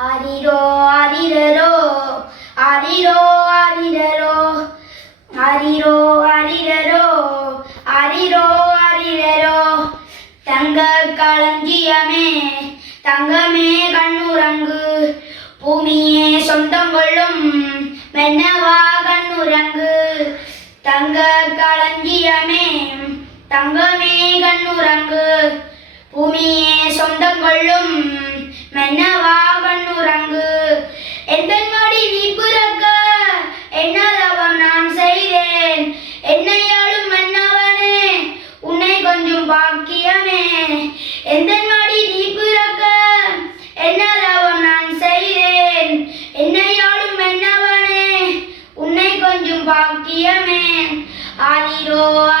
ஆரிரோ ஆரிரரோ ஆரிரோ ஆரிரரோ ஆரிரோ ஆரிரரோ ஆரிரோ ஆரிரரோ தங்க களஞ்சியமே தங்கமே கண்ணுரங்கு. பூமியே சொந்தம் கொள்ளும் மென்னவா கண்ணுரங்கு. தங்க களஞ்சியமே தங்கமே கண்ணுரங்கு. பூமியே சொந்தம் கொள்ளும் மென்னவா கண்ணுறங்கு எந்த மடி நீ பிறக்க என்ன தவம் நான் செய்தேன் என்னையாளும் மன்னவனே உன்னை கொஞ்சம் பாக்கியமே எந்த மடி நீ பிறக்க என்ன தவம் நான் செய்தேன் என்னையாளும் மன்னவனே உன்னை கொஞ்சம் பாக்கியமே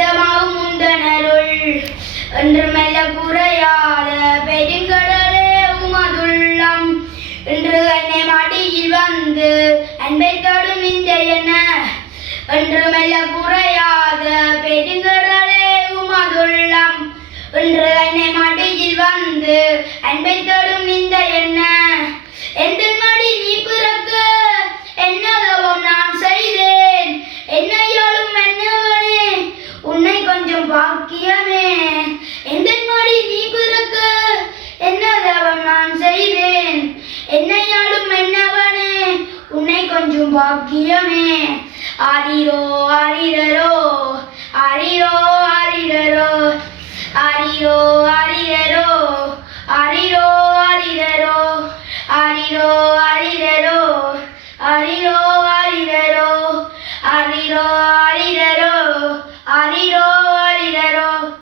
நித்தமாகும் உந்தனருள். என்று மெல்ல குறையாத பெருங்கடலே உமதுள்ளம். என்று என்னை மடியில் வந்து அன்பை தொடும் இந்த என்ன? என்று மெல்ல குறையாத பெருங்கடலே உமதுள்ளம். என்று என்னை மடியில் வந்து அன்பை தொடும் இந்த என்ன? முக்கியமே எந்த மடி நீ பிறக்க என்னதவன் நான் செய்தேன் என்னையாலும் என்னவனே உன்னை கொஞ்சம் பாக்கியமே ஆரிரோ ஆரிரரோ ஆரிரோ ஆரிரரோ ஆரிரோ ஆரிரரோ ஆரிரோ ஆரிரரோ ஆரிரோ ஆரிரரோ ஆரிரோ ஆரிரரோ ஆரிரோ ஆரிரரோ.